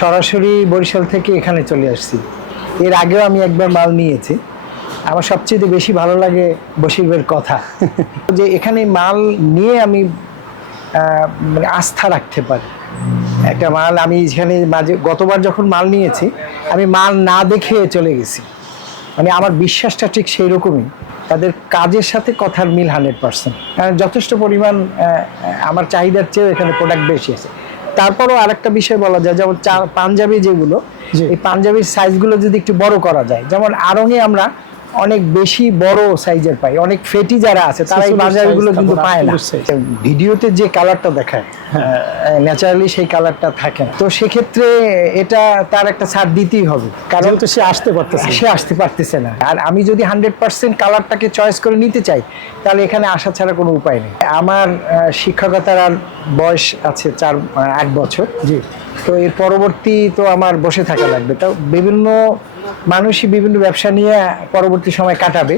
সরাসরি বরিশাল থেকে এখানে চলে আসছি। এর আগেও আমি একবার মাল নিয়েছি। আমার সবচেয়ে বেশি ভালো লাগে বসিরবের কথা। যে এখানে মাল নিয়ে আমি মানে আস্থা রাখতে পারি। একটা মাল আমি এখানে মাঝে গতবার যখন মাল নিয়েছি আমি মাল না দেখে চলে গেছি। মানে আমার বিশ্বাসটা ঠিক সেই রকমই তাদের কাজের সাথে কথার মিল হান্ড্রেড পার্সেন্ট। যথেষ্ট পরিমাণ আমার চাহিদার চেয়েও এখানে প্রোডাক্ট বেশি আছে। তারপরও আরেকটা বিষয় বলা যায় যেমন পাঞ্জাবি যেগুলো। এই পাঞ্জাবির সাইজগুলো যদি একটু বড় করা যায় যেমন আরঙে আমরা অনেক বেশি বড় সাইজের পাই অনেক ফেটি যারা আছে তারা এই 46 পাঞ্জাবিগুলো size, কিন্তু পায় না। ভিডিওতে যে কালারটা দেখায় ন্যাচারালি সেই কালারটা থাকে না। তো সেক্ষেত্রে এটা তার একটা ছাড় দিতেই হবে কারণ তো সে আসতে পারতেছে। সে আসতে পারতেছে না। আর আমি যদি হান্ড্রেড পার্সেন্ট কালারটাকে চয়েস করে নিতে চাই তাহলে এখানে আসা ছাড়া কোনো উপায় নেই। আমার শিক্ষকতার আর বয়স আছে চার আট বছর। জি। তো এর পরবর্তী তো আমার বসে থাকা লাগবে। তো বিভিন্ন মানুষই বিভিন্ন ব্যবসা নিয়ে পরবর্তী সময় কাটাবে।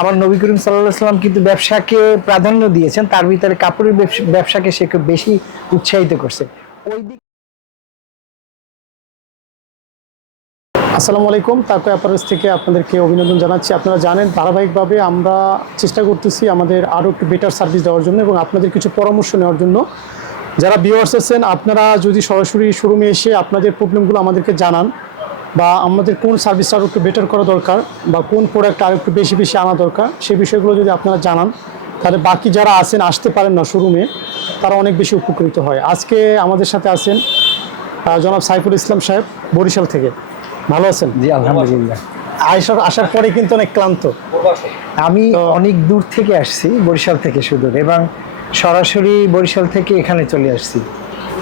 আমার নবী করিম সাল্লাহ সাল্লাম কিন্তু ব্যবসাকে প্রাধান্য দিয়েছেন, তার ভিতরে কাপড়ের ব্যবসাকে সে খুব বেশি উৎসাহিত করছে। ওই দিক আসসালামু আলাইকুম তাকো অ্যাপারেলস থেকে আপনাদেরকে অভিনন্দন জানাচ্ছি। আপনারা জানেন, ধারাবাহিকভাবে আমরা চেষ্টা করতেছি আমাদের আরও একটু বেটার সার্ভিস দেওয়ার জন্য এবং আপনাদের কিছু পরামর্শ নেওয়ার জন্য। যারা ভিউয়ার্স আছেন, আপনারা যদি সরাসরি শোরুমে এসে আপনাদের প্রবলেমগুলো আমাদেরকে জানান বা আমাদের কোন সার্ভিসটা আরও একটু বেটার করা দরকার বা কোন প্রোডাক্ট আরও একটু বেশি বেশি আনা দরকার সেই বিষয়গুলো যদি আপনারা জানান তাহলে বাকি যারা আছেন আসতে পারেন না শোরুমে তারা অনেক বেশি উপকৃত হয়। আজকে আমাদের সাথে আছেন জনাব সাইফুল ইসলাম সাহেব বরিশাল থেকে। ভালো আছেন? জি আলহামদুলিল্লাহ। আসার আসার পরে কিন্তু অনেক ক্লান্ত। আমি অনেক দূর থেকে আসছি বরিশাল থেকে সুদূর এবং সরাসরি বরিশাল থেকে এখানে চলে আসছি।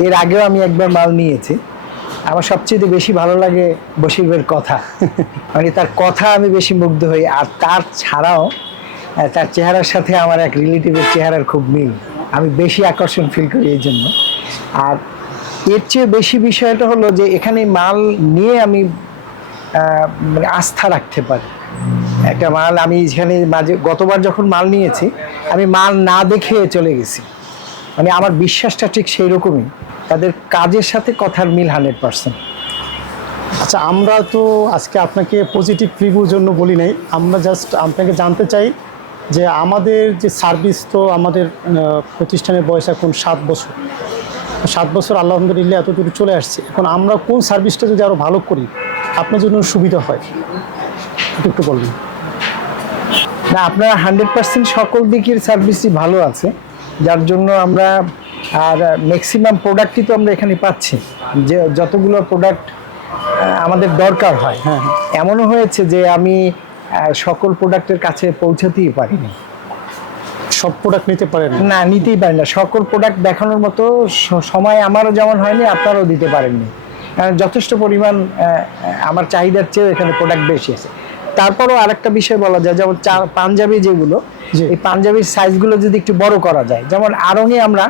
এর আগেও আমি একবার মাল নিয়েছি। আমার সবচেয়ে বেশি ভালো লাগে বসিরবের কথা। মানে তার কথা আমি বেশি মুগ্ধ হই, আর তার ছাড়াও তার চেহারার সাথে আমার এক রিলেটিভের চেহারার খুব মিল। আমি বেশি আকর্ষণ ফিল করি এই জন্য। আর এর চেয়ে বেশি বিষয়টা হলো যে, এখানে মাল নিয়ে আমি মানে আস্থা রাখতে পারি। একটা মাল আমি এখানে মাঝে, গতবার যখন মাল নিয়েছি, আমি মাল না দেখে চলে গেছি। মানে আমার বিশ্বাসটা ঠিক সেই রকমই তাদের কাজের সাথে কথার মিল হান্ড্রেড পার্সেন্ট। আচ্ছা আমরা তো আজকে আপনাকে পজিটিভ রিভিউর জন্য বলি নাই। আমরা জাস্ট আপনাকে জানতে চাই যে আমাদের যে সার্ভিস তো আমাদের প্রতিষ্ঠানের বয়স এখন সাত বছর। সাত বছর আলহামদুলিল্লাহ এত দূরে চলে আসছে। এখন আমরা কোন সার্ভিসটা যদি আরও ভালো করি আপনার জন্য সুবিধা হয়? একটু একটু বলবেন। না আপনার হান্ড্রেড পার্সেন্ট সকল দিকের সার্ভিসই ভালো আছে। যার জন্য আমরা আর ম্যাক্সিমাম প্রোডাক্টই তো আমরা এখানে পাচ্ছি। যে যতগুলো প্রোডাক্ট আমাদের দরকার হয়। হ্যাঁ, হ্যাঁ। এমনও হয়েছে যে আমি সকল প্রোডাক্টের কাছে পৌঁছাতেই পারিনি। সব প্রোডাক্ট নিতে পারেন না নিতেই পারি না। সকল প্রোডাক্ট দেখানোর মতো সময় আমারও যেমন হয়নি আপনারাও দিতে পারেননি। যথেষ্ট পরিমাণ আমার চাহিদার চেয়েও এখানে প্রোডাক্ট বেশি আছে। তারপরও আরেকটা বিষয় বলা যায় যেমন পাঞ্জাবি যেগুলো। এই পাঞ্জাবির সাইজগুলো যদি একটু বড় করা যায় যেমন আরঙে আমরা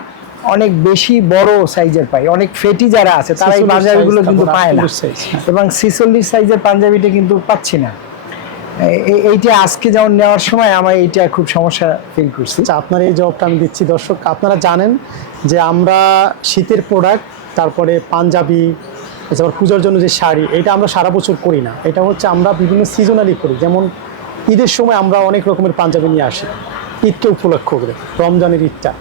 অনেক বেশি বড় সাইজের পাই অনেক ফেটি যারা আছে তারা এই পাঞ্জাবিগুলো কিন্তু পায় না। 48 size, হ্যাঁ। এবং ছিচল্লিশ সাইজের পাঞ্জাবিটা কিন্তু পাচ্ছি না। এইটা আজকে যেমন নেওয়ার সময় আমার এইটা খুব সমস্যা ফিল করছি। আচ্ছা আপনার এই জবটা আমি দিচ্ছি। দর্শক আপনারা জানেন যে আমরা শীতের প্রোডাক্ট তারপরে পাঞ্জাবি তারপর পুজোর জন্য যে শাড়ি এটা আমরা সারা বছর করি না। এটা হচ্ছে আমরা বিভিন্ন সিজনালি করি। যেমন ঈদের সময় আমরা অনেক রকমের পাঞ্জাবি নিয়ে আসি। ঈদকে উপলক্ষ করে রমজানের ঈদটা।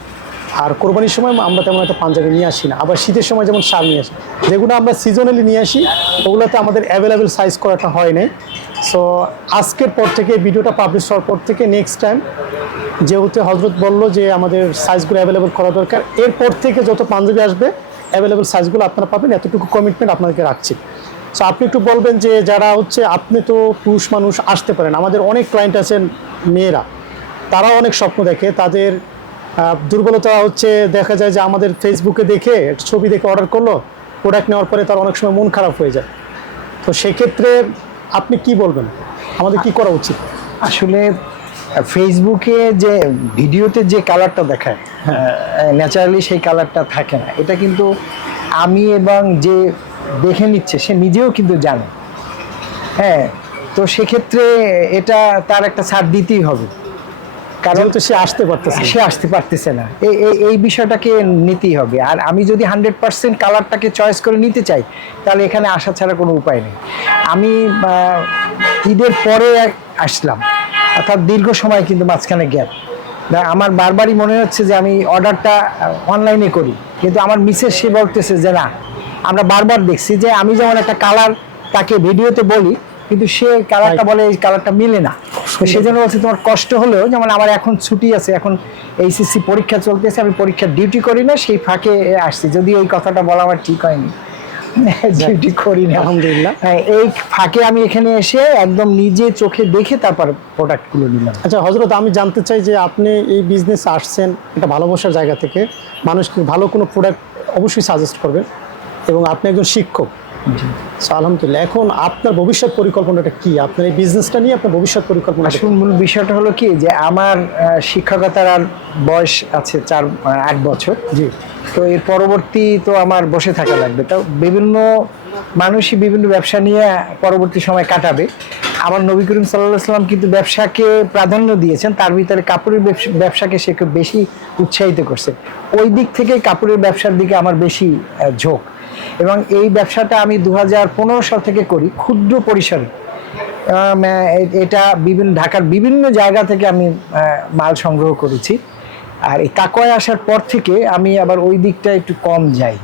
আর কোরবানির সময় আমরা তেমন একটা পাঞ্জাবি নিয়ে আসি না। আবার শীতের সময় যেমন শাড়ি নিয়ে আসি। যেগুলো আমরা সিজনালি নিয়ে আসি, ওগুলোতে আমাদের অ্যাভেলেবেল সাইজ করাটা হয় নাই। সো আজকের পর থেকে ভিডিওটা পাবলিশ হওয়ার পর থেকে নেক্সট টাইম যেহেতু হজরত বলল যে আমাদের সাইজগুলো অ্যাভেলেবল করা দরকার, এরপর থেকে যত পাঞ্জাবি আসবে অ্যাভেলেবল সাইজগুলো আপনারা পাবেন। এতটুকু কমিটমেন্ট আপনাদেরকে রাখছি। সো আপনি একটু বলবেন যে যারা হচ্ছে, আপনি তো পুরুষ মানুষ, আসতে পারেন। আমাদের অনেক ক্লায়েন্ট আছেন মেয়েরা। তারাও অনেক স্বপ্ন দেখে। তাদের দুর্বলতা হচ্ছে দেখা যায় যে আমাদের ফেসবুকে দেখে একটা ছবি দেখে অর্ডার করল প্রোডাক্ট নেওয়ার পরে তার অনেক সময় মন খারাপ হয়ে যায়। তো সেক্ষেত্রে আপনি কি বলবেন? আমাদের কি করা উচিত? আসলে ফেসবুকে যে ভিডিওতে যে কালারটা দেখায় ন্যাচারালি সেই কালারটা থাকে না। এটা কিন্তু আমি এবং যে দেখে নিচ্ছে, সে নিজেও কিন্তু জানে। হ্যাঁ তো সেক্ষেত্রে এটা তার একটা ছাড় দিতেই হবে। কারণ যেহেতু সে আসতে পারতেছে সে আসতে পারতেছে না। এই এই- এই বিষয়টাকে নিতেই হবে। আর আমি যদি হান্ড্রেড পার্সেন্ট কালারটাকে চয়েস করে নিতে চাই তাহলে এখানে আসা ছাড়া কোনো উপায় নেই। আমি ঈদের পরে আসলাম অর্থাৎ দীর্ঘ সময় কিন্তু মাঝখানে গ্যাপ আমার বারবারই মনে হচ্ছে যে আমি অর্ডারটা অনলাইনে করি। কিন্তু আমার মিসেস সে বলতেছে যে না আমরা বারবার দেখছি যে আমি যেমন একটা কালার তাকে ভিডিওতে বলি কিন্তু সে কালারটা বলে এই কালারটা মিলে না। তো সেজন্য বলছি তোমার কষ্ট হলেও যেমন আমার এখন ছুটি আছে এখন এইচএসসি পরীক্ষা চলতেছে আমি পরীক্ষার ডিউটি করি না সেই ফাঁকে আসছি। যদি এই কথাটা বলা আমার ঠিক হয়নি। ডিউটি করি না। আলহামদুলিল্লাহ। হ্যাঁ এই ফাঁকে আমি এখানে এসে একদম নিজে চোখে দেখে তারপর প্রোডাক্টগুলো নিলাম। আচ্ছা হজরত আমি জানতে চাই যে আপনি এই বিজনেস আসছেন এটা ভালোবাসার জায়গা থেকে। মানুষকে ভালো কোনো প্রোডাক্ট অবশ্যই সাজেস্ট করবেন এবং আপনি একজন শিক্ষক। So, আলহামদুলিল্লাহ। এখন আপনার ভবিষ্যৎ পরিকল্পনাটা কি? আপনার এই বিজনেসটা নিয়ে আপনার ভবিষ্যৎ পরিকল্পনা আসল মূল বিষয়টা হলো কি যে আমার শিক্ষকতার আর বয়স আছে চার আট বছর। জি। তো এর পরবর্তী তো আমার বসে থাকা লাগবে। তো বিভিন্ন মানুষই বিভিন্ন ব্যবসা নিয়ে পরবর্তী সময় কাটাবে। আমার নবী করিম সাল্লাহ সাল্লাম কিন্তু ব্যবসাকে প্রাধান্য দিয়েছেন। তার ভিতরে কাপড়ের ব্যবসা- ব্যবসাকে সে খুব বেশি উৎসাহিত করছে। ওই দিক থেকে কাপড়ের ব্যবসার দিকে আমার বেশি ঝোঁক। এবং এই ব্যবসাটা আমি দু হাজার পনেরো সাল থেকে করি ক্ষুদ্র পরিসরে। এটা বিভিন্ন ঢাকার বিভিন্ন জায়গা থেকে আমি মাল সংগ্রহ করেছি। আর এই কাকয় আসার পর থেকে আমি আবার ওই দিকটা একটু কম যাই।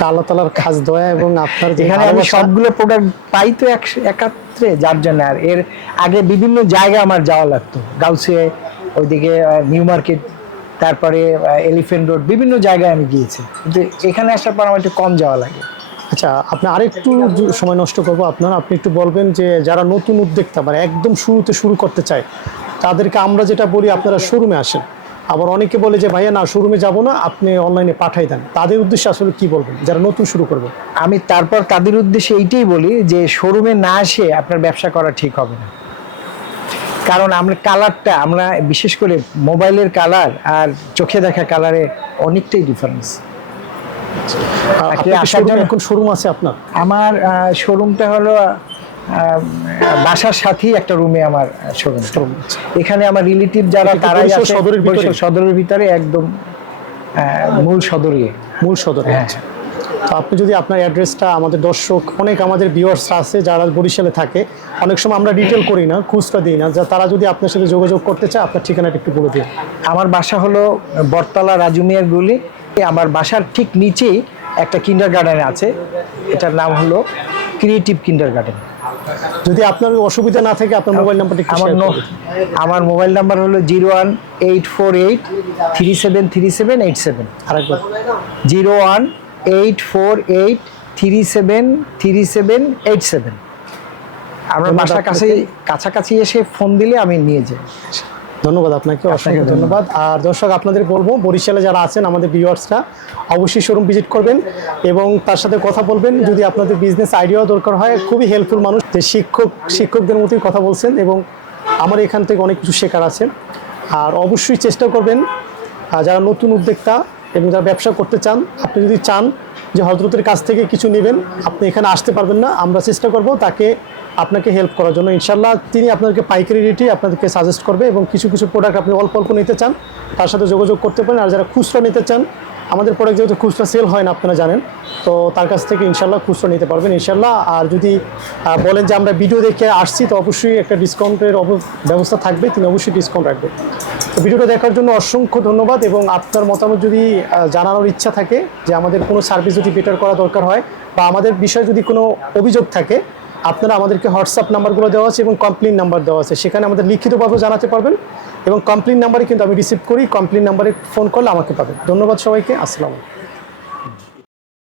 আল্লাহ তালার খাস দয়া এবং আপনার যে এখানে আমি সবগুলো প্রোডাক্ট পাই তো এক- একাত্রে যার জন্য। আর এর আগে বিভিন্ন জায়গায় আমার যাওয়া লাগতো। গাউসিয়া ওইদিকে নিউ মার্কেট তারপরে এলিফেন্ট রোড বিভিন্ন জায়গায় আমি গিয়েছি। কিন্তু এখানে আসার পর আমার একটু কম যাওয়া লাগে। আচ্ছা আপনি আরেকটু সময় নষ্ট করব আপনার আপনি একটু বলবেন যে যারা নতুন উদ্যোক্তা মানে একদম শুরুতে শুরু করতে চায় তাদেরকে আমরা যেটা বলি আপনারা শোরুমে আসেন। আবার অনেকে বলে যে ভাইয়া না শোরুমে যাব না আপনি অনলাইনে পাঠাই দেন। তাদের উদ্দেশ্যে আসলে কি বলবেন যারা নতুন শুরু করবে? আমি তারপর তাদের উদ্দেশ্যে এইটাই বলি যে শোরুমে না এসে আপনার ব্যবসা করা ঠিক হবে না। কারণ আমরা কালারটা আমরা বিশেষ করে মোবাইলের কালার আর চোখে দেখা কালারে অনেকটাই ডিফারেন্স আসার জন্য- এখন শোরুম আছে আপনার? আমার শোরুমটা হলো বাসার সাথেই একটা রুমে আমার শোরুম Showroom এখানে আমার রিলেটিভ যারা তারাই সদরের ভিতরে? সদরের ভিতরে একদম মূল সদরে মূল সদরে হ্যাঁ। তো আপনি যদি আপনার অ্যাড্রেসটা আমাদের দর্শক অনেক আমাদের ভিউয়ার্স আছে যারা বরিশালে থাকে অনেক সময় আমরা ডিটেল করি না খুচরা দিই না। যা তারা যদি আপনার সাথে যোগাযোগ করতে চায় আপনার ঠিকানাটা একটু বলে দিন। আমার বাসা হলো বটতলা রাজুমিয়ার গুলি। আমার বাসার ঠিক নিচেই একটা কিন্ডার গার্ডেন আছে। এটার নাম হলো ক্রিয়েটিভ কিন্ডার গার্ডেন যদি আপনার অসুবিধা না থাকে আপনার মোবাইল নাম্বারটা আমার আমার মোবাইল নাম্বার হলো zero one eight four eight three seven three seven eight seven আরেকবার। Zero one eight four eight three seven three seven eight seven ধন্যবাদ বাসার কাছে কাছাকাছি এসে ফোন দিলে আমি নিয়ে যাই। ধন্যবাদ আপনাকে অসংখ্য ধন্যবাদ। আর দর্শক আপনাদের বলব বরিশালে যারা আছেন আমাদের ভিউয়ার্সরা অবশ্যই শোরুম ভিজিট করবেন এবং তার সাথে কথা বলবেন। যদি আপনাদের বিজনেস আইডিয়াও দরকার হয় খুবই হেল্পফুল মানুষ। যে শিক্ষক শিক্ষকদের মতোই কথা বলছেন এবং আমার এখান থেকে অনেক কিছু শেখার আছে। আর অবশ্যই চেষ্টা করবেন যারা নতুন উদ্যোক্তা এবং যারা ব্যবসা করতে চান, আপনি যদি চান যে হজরতের কাছ থেকে কিছু নেবেন, আপনি এখানে আসতে পারবেন না, আমরা চেষ্টা করব তাকে আপনাকে হেল্প করার জন্য। ইনশাল্লাহ তিনি আপনাদেরকে পাইকারি রেটে আপনাদেরকে সাজেস্ট করবে এবং কিছু কিছু প্রোডাক্ট আপনি অল্প অল্প নিতে চান, তার সাথে যোগাযোগ করতে পারেন। আর যারা খুচরা নিতে চান, আমাদের প্রোডাক্ট যেহেতু খুচরা সেল হয় না, আপনারা জানেন, তো তার কাছ থেকে ইনশাল্লাহ খুচরা নিতে পারবেন ইনশাল্লাহ আর যদি বলেন যে আমরা ভিডিও দেখে আসছি, তো অবশ্যই একটা ডিসকাউন্টের ব্যবস্থা থাকবে, তিনি অবশ্যই ডিসকাউন্ট রাখবেন। তো ভিডিওটা দেখার জন্য অসংখ্য ধন্যবাদ এবং আপনার মতামত যদি জানানোর ইচ্ছা থাকে যে আমাদের কোনো সার্ভিস যদি বেটার করা দরকার হয় বা আমাদের বিষয়ে যদি কোনো অভিযোগ থাকে, আপনারা আমাদেরকে হোয়াটসঅ্যাপ নাম্বারগুলো দেওয়া আছে এবং কমপ্লেন নাম্বার দেওয়া আছে। সেখানে আমাদের লিখিতভাবে জানাতে পারবেন এবং কমপ্লেন নাম্বারে কিন্তু আমি রিসিভ করি কমপ্লেন নাম্বারে ফোন করলে আমাকে পাবেন। ধন্যবাদ সবাইকে, আসসালামু